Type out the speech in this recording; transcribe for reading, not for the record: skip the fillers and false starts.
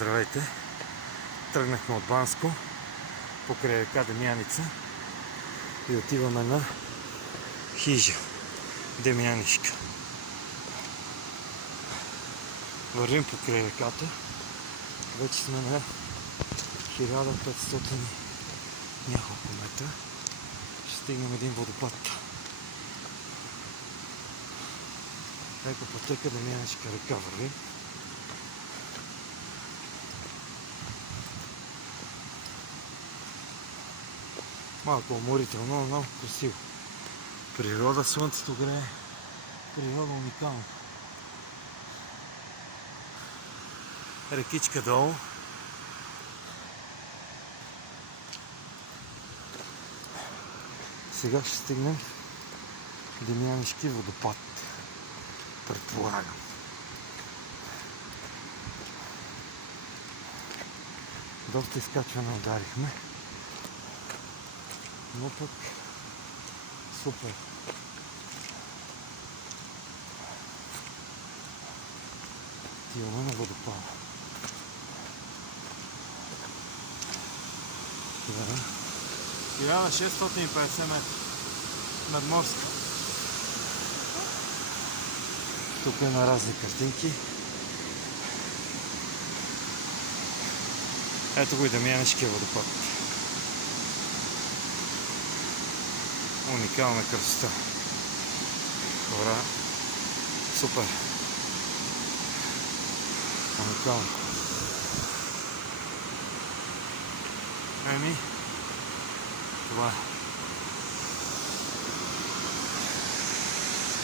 Здравейте! Тръгнахме от Банско покрай река Демяница и отиваме на хижа Демянишка. Вървим покрай реката. Вече сме на 1500 няколко метра. Ще стигнем един водопад. Ето пътека Демянишка река вървим. Малко уморително, но много красиво. Природа, слънцето грее. Природа уникална. Рекичка долу. Сега ще стигнем Демянишки водопад. Предполагам. Доста изкачване ударихме. Но пък супер. Отиваме на водопада. Сега на 650 метра. Надморска. Тук има разни картинки. Ето го и Демянишкия водопад. Уникална красота. Хора, супер. Уникално. Еми, това е.